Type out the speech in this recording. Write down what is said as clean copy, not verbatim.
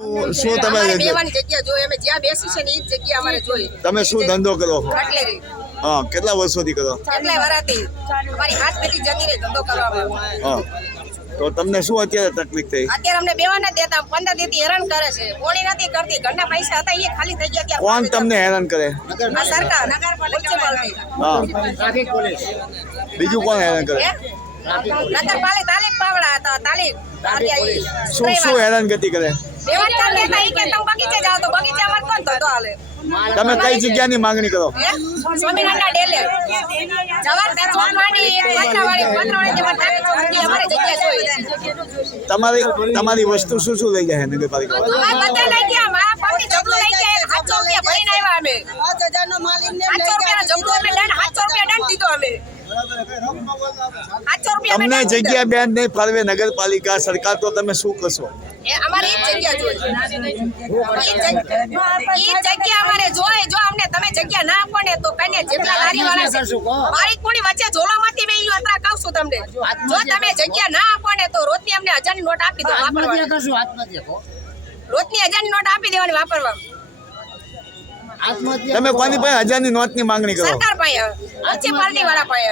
શું તમે બેવાની જગ્યા જોઈએ અમે જ્યાં બેસી છે ને એ જ જગ્યા અમારે જોઈએ. તમે શું ધંધો કરો? કટલેરી. હા, કેટલા વર્ષોથી કરો? એટલે વરાતી અમારી હાથ પેટી જતી રહી ધંધો કરવામાં. હા, તો તમને શું અત્યારે તકલીફ થઈ? અત્યારે અમને બેવા નથી દેતા 15 દીથી હેરાન કરે છે. કોણી નથી કરતી. ઘરના પૈસા હતા એ ખાલી થઈ ગયા. અત્યારે કોણ તમને હેરાન કરે? આ સરકાર મ્યુનિસિપાલિટી. હા, બીજું કોણ હેરાન કરે? નગરપાલિકા તાલીમ પાવડા હતા તાલીમ. શું શું હેરાનગતિ કરે? બેવા નથી દેતા ઈ કે તમે બગીચે જાઓ તો બગીચામાં કોણ ધંધો હાલે? તમે કઈ જગ્યાની માંગણી કરો? સ્વામિનારાયણ ડેલે જવાર તે ચોકવાડી પત્રવાડી જેવા તારીખ ચોકડી અમારે જગ્યા જોઈએ. તમારી વસ્તુ શું શું લઈ જાય નગરપાલિકા? અમારે બધા લઈ ગયા મારા પાટી જગલું લઈ ગયા 700 રૂપિયા ભરીને આવ્યા અમે 5000 નો માલ એમને 700 રૂપિયાનો જગલું અમે દંડ 700 રૂપિયા દંડ દીધો અમે 700 રૂપિયા તમને જગ્યા બેન નહીં ફાળવે નગરપાલિકા સરકાર તો તમે શું કરશો? એ અમારી જ જગ્યા જોઈએ. ઈ જગ્યા અમારે જોઈએ. જો અમને તમે જગ્યા ના આપો ને તો કને જેટલા લારી વાળા છે મારી કોણી વચ્ચે ઝોલામાંથી મેં ઈ અત્રા કહું છું તમને. જો તમે જગ્યા ના આપો ને તો રોજની અમને 1000 ની નોટ આપી દો વાપરવાની. રોજની 1000 ની નોટ આપી દેવાની વાપરવા. તમે કોની પાસે 1000 ની નોટની માંગણી કરો? સરકાર પાસે મ્યુનિસિપાલિટી વાળા પાસે.